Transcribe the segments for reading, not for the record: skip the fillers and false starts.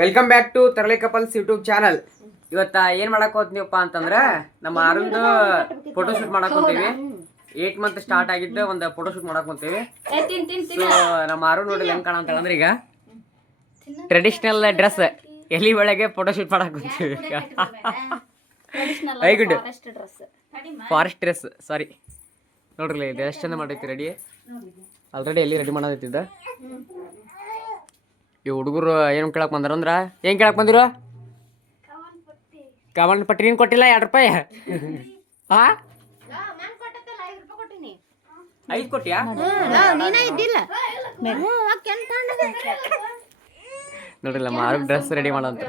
Welcome back to ತರಲೆ couples YouTube channel. ಇವತ್ತ ಏನ್ ಮಾಡಕ್ ಹೋಗ್ತೀವಪ್ಪ ಅಂತಂದ್ರ ನಮ್ಮ ಆರುಂದು ಫೋಟೋ ಶೂಟ್ ಮಾಡಕ್ ಹೋಗ್ತೀವಿ. 8 ಮಂತ್ ಸ್ಟಾರ್ಟ್ ಆಗಿದ್ದು ಒಂದು ಫೋಟೋ ಶೂಟ್ ಮಾಡಕ್ ಹೋಗ್ತೀವಿ. ಸೊ ನಮ್ಮ ಆರು ನೋಡಿ ಹೆಂಗ್ ಕಾಣಂತ ಅಂದ್ರೆ ಈಗ ಟ್ರೆಡಿಷನಲ್ ಡ್ರೆಸ್ ಎಲ್ಲಿ ಒಳಗೆ ಫೋಟೋ ಶೂಟ್ ಮಾಡಕ್ ಹೋಗ್ತೀವಿ. ಐ ಗುಡ್ ಫಾರೆಸ್ಟ್ ಡ್ರೆಸ್ ಸಾರಿ ನೋಡ್ರಿ ಇದು ಎಷ್ಟು ಚಂದ ಮಾಡೈತಿ. ರೆಡಿ ಆಲ್ರೆಡಿ ಎಲ್ಲಿ ರೆಡಿ ಮಾಡೋದೈತಿದ್ದ. ಈ ಹುಡುಗರು ಏನು ಕೇಳಕ್ ಬಂದಾರ ಅಂದ್ರ ಏನ್ ಕೇಳಕ್ ಬಂದಿರು? ಕಮನ್ ಪಟ್ಟಿ ನೀನ್ ಕೊಟ್ಟಿಲ್ಲ 2 ರೂಪಾಯಿ? ಹಾ 5 ಕೊಟ್ಟಿಯಾ? ನೋಡ್ರಿಲ್ಲ ಮಾರು ಡ್ರೆಸ್ ರೆಡಿ ಮಾಡಂತ.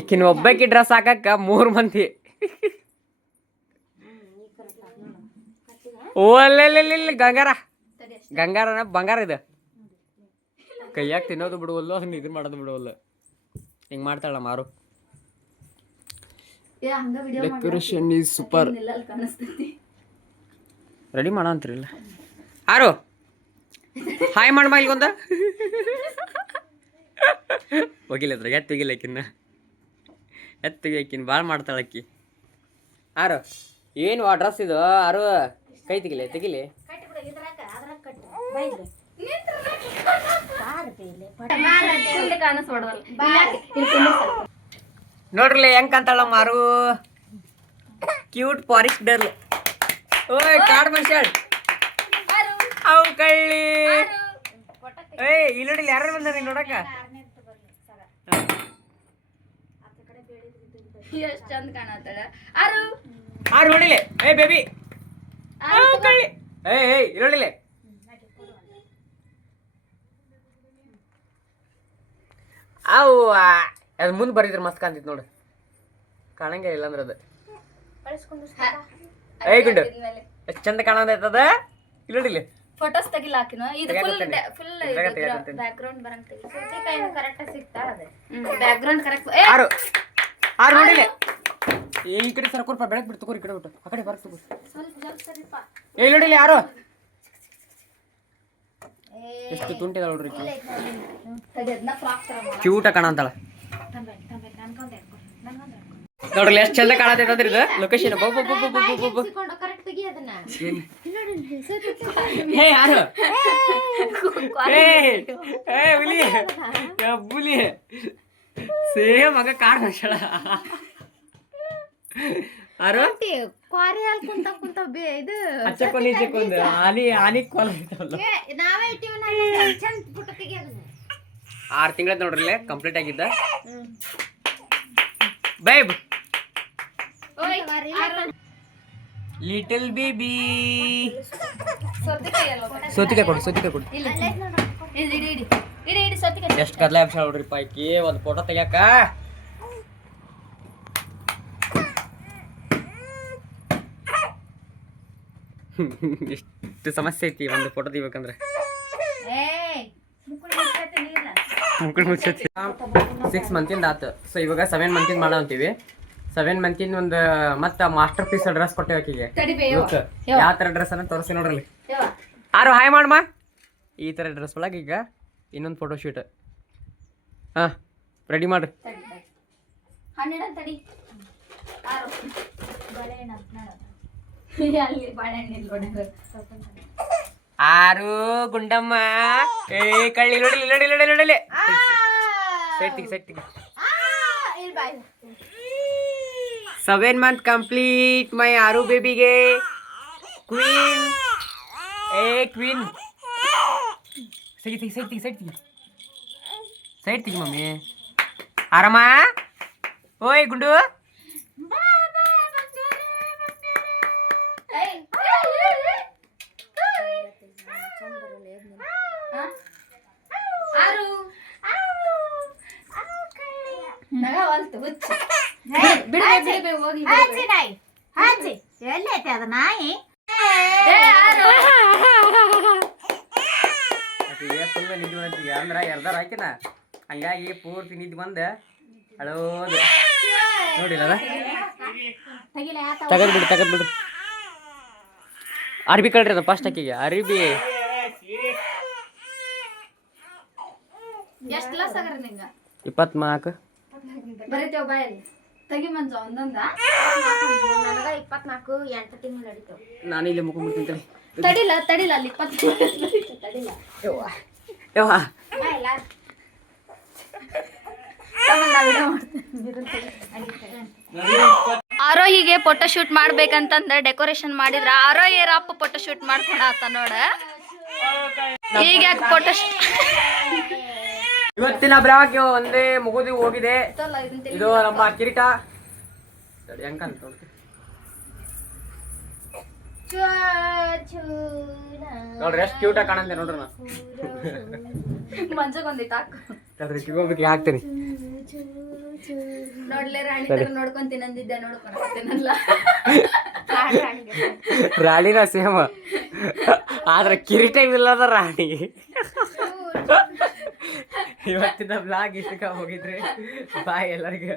ಈಕಿನ ಒಬ್ಬಾಕಿ ಡ್ರೆಸ್ ಹಾಕಕ್ಕ 3 ಮಂದಿ. ಓ ಅಲ್ಲ ಗಂಗಾರ ಗಂಗಾರನ ಬಂಗಾರ ಇದು. ಕೈಯಾಗ ತಿನ್ನೋದು ಬಿಡುವಲ್ಲು, ಅದನ್ನ ಇದನ್ನ ಮಾಡೋದು ಬಿಡುವಲ್ಲು. ಹಿಂಗೆ ಮಾಡ್ತಾಳ ಮಾರು. Decoration is super. ರೆಡಿ ಮಾಡೋ ಅಂತೀರಿಲ್ಲ ಆರು ಹಾಯ್ ಮಾಡಮ್ಮ ಇಲ್ಗೊಂದ ಹೋಗಿಲ್ಲದ್ರ ಎತ್ತಿಗಿಲ್ಲ ಆಕಿನ್ನ ಎತ್ತಿಗೆ ಭಾಳ ಮಾಡ್ತಾಳೆ ಅಕ್ಕಿ. ಆರು ಏನು ಆ ಡ್ರೆಸ್ ಇದು? ಆರು ಕೈ ತೆಗಿಲಿ ನೋಡ್ರಲ್ಲ ಹೆಂಗ್ ಕಾಣ್ತಾಳ ಮಾರು. Cute forest girl. ಓಯ್ ಕಾಡ್ ಮನುಷ್ಯ ಅವು ಕಳ್ಳಿ. ಏಯ್ ಇಲ್ಲಿ ನೋಡಿಲ್ಲ ಯಾರು ಬಂದಾರ ನೋಡಕ. ಆರು ನೋಡಿಲ್ಲ. ಏ ಬೇಬಿ ಕಳ್ಳಿ. ಏಯ್ ಇಲ್ಲಿ ನೋಡಿಲ್ಲ. ಅವು ಅದು ಮುಂದೆ ಬರೀದ್ರ ಮಸ್ತ್ ಕಾಣ್ತಿತ್ತು ನೋಡು. ಕಾಣಂಗೆ ಇಲ್ಲ ಅಂದ್ರೆ ಅದು ಏಯ್ ಗುಂಡು ಎಷ್ಟು ಚಂದ ಕಾಣತದ. ಇಲ್ಲಿ ನೋಡಿಲ್ಲ ಫೋಟೋಸ್ ತೆಗಿಲ್ಲ ಹಾಕಿನ ಇದು ಫುಲ್ ಬ್ಯಾಕ್ ಗ್ರೌಂಡ್ ಬರಂಗ್ ತೆಗಿ. ಸುತ್ತಿ ಕೈನ ಕರೆಕ್ಟ್ ಸಿಗ್ತಾಳ ಅದೇ ಬ್ಯಾಕ್ ಗ್ರೌಂಡ್ ಕರೆಕ್ಟ್. ಆರು ಆರು ನೋಡಿಲ್ಲ. ಈ ಕಡೆ ಸರ್ಕೋರ್ಪ ಬೆಳಕ್ ಬಿಟ್ಟು ತಗೋರಿ. ಈ ಕಡೆ ಬಿಟ್ಟು ಆ ಕಡೆ ಬರಕ್ ತಗೋರಿ. ಸ್ವಲ್ಪ ಸರಿಪ. ಏ ನೋಡಿಲ್ಲ ಯಾರು ಎಷ್ಟು ತುಂಟಿದ ನೋಡ್ರಿ. ಕ್ಯೂಟ ಕಾಣಂತಾಳ ನೋಡ್ರಿ ಎಷ್ಟು ಚಂದ ಕಾಣತೈತಂದ್ರಿ ಇದು ಲೊಕೇಶನ್. ಯಾರು ಹುಲಿ ಸೇಮ್ ಹಂಗ ಕಾಡ್ ಮನುಷ್ಯಳ. ಆರು ಹಚ್ಚಕ್ಕೊಂದು ಆನಿ ಕೊಲ 6 ತಿಂಗಳ ನೋಡ್ರಿ ಕಂಪ್ಲೀಟ್ ಆಗಿದ್ದ. ಬೇಬ್ ಲಿಟಲ್ ಬೇಬಿ ಸೋತಿಕಾಯಿ ಕೊಡು ಎಷ್ಟು ಕದ್ಲ ಅಪ್ಸ ನೋಡ್ರಿ ಪಾಕಿ ಒಂದು ಫೋಟೋ ತೆಗ್ಯಾಕ. ಎಷ್ಟು ಸಮಸ್ಯೆ ಐತಿ ಒಂದು ಫೋಟೋ ತೆಗಿಬೇಕಂದ್ರೆ. 6 ಮಂತಿಂದ ಆತು. ಸೊ ಇವಾಗ 7 ಮಂತಿಂದ ಮಾಡೋ ಅಂತೀವಿ. 7 ಮಂತಿಂದ ಒಂದು ಮತ್ತೆ ಮಾಸ್ಟರ್ ಪೀಸ್ ಡ್ರೆಸ್ ಕೊಟ್ಟೇವೆ ಆಕಿಗೆ. ಯಾವ ತರ ಡ್ರೆಸ್ ಅನ್ನ ತೋರಿಸಿ ನೋಡ್ರಿ. ಆರು ಹಾಯ್ ಮಾಡಮ್ಮ. ಈ ತರ ಡ್ರೆಸ್ ಒಳಗೆ ಈಗ ಇನ್ನೊಂದು ಫೋಟೋ ಶೂಟ್. ಹಾ ರೆಡಿ ಮಾಡ್ರಿ. ಆರು ಗುಂಡಮ್ಮ ಏ ಕಳ್ಳಿ ನೋಡಿಲಿ ಸೈಟ್ 7 ಮಂತ್ ಕಂಪ್ಲೀಟ್ ಮೈ ಆರು ಬೇಬಿಗೆ. ಕ್ವೀನ್ ಏ ಕ್ವೀನ್ ಸೈಟ್ ತೆಗಿ ಮಮ್ಮಿ. ಆರಾಮ ಓಯ್ ಗುಂಡು ಅಂದ್ರ ಎರ್ದಾರ ಹಾಕಿನ ಹಂಗಾಗಿ ಪೂರ್ತಿ ನಿದ್ದೆ ಬಂದ ಅಳೋದು ನೋಡಿಲ್ಲ. ತಗದ್ಬಿಡು ಅರ್ಬಿ ಕಳ್ರಿ ಅದು ಫಸ್ಟ್ ಅಕ್ಕಿಗೆ ಅರ್ಬಿ ಎಷ್ಟು ಕ್ಲಾಸ್ ಆಗ್ರ ನಿಂಗ 24 ಬರೀತೇವ ಬಾಯಲ್ಲಿ ತೆಗಿ ಮಂಜ ಒಂದೊಂದ ನನಗ 24 8 ತಿಂಗಳು ನಡೀತಾವ. ನಾನು ಇಲ್ಲಿ ಮುಗ್ಕೊಂಡ್ಬಿಡ್ತೀನಿ ತಡಿಲ್ಲ ಅಲ್ಲಿ 20 ತಡಿಲ್ಲ ಯವ್ವ ಆರೋಹಿಗೆ ಫೋಟೋ ಶೂಟ್ ಮಾಡ್ಬೇಕಂತಂದ ಡೆಕೋರೇಷನ್ ಮಾಡಿದ್ರ ಆರೋಹಿ ರಪ್ಪ ಫೋಟೋ ಶೂಟ್ ಮಾಡ್ಕೊಂಡ ಆತ ನೋಡ. ಈಗ ಫೋಟೋ ಇವತ್ತಿನ ಬ್ಲಾಗ್ ಒಂದೇ ಮುಗಿದು ಹೋಗಿದೆ. ಇದು ನಮ್ಮ ಕಿರೀಟ ಹೆಂಗಂತ ನೋಡ್ರಿ ಎಷ್ಟು ಕ್ಯೂಟ್ ಆಗಿ ಕಾಣಂತೆ ನೋಡ್ರಿ. ನಾ ಮಂಜಗೊಂದಿಟ್ಟು ಹಾಕು ಅದ್ರ ಕಿಗೋಬಿಕ್ಕೆ ಹಾಕ್ತೀನಿ ನೋಡ್ಲೆ ರಾಣಿ ತರ ನೋಡ್ಕೊಂತೀನಿ ಅಂದಿದ್ದೆ ನೋಡ್ಕೊಂಡಲ್ಲ ರಾಣಿನ ಸೇಮ ಆದ್ರೆ ಕಿರೀಟ ಇಲ್ಲದ ರಾಣಿ. ಇವತ್ತಿನ ಬ್ಲಾಗ್ ಇಷ್ಟಕ್ಕೆ ಹೋಗಿದ್ರಿ ಬಾಯ್ ಎಲ್ಲರಿಗೂ.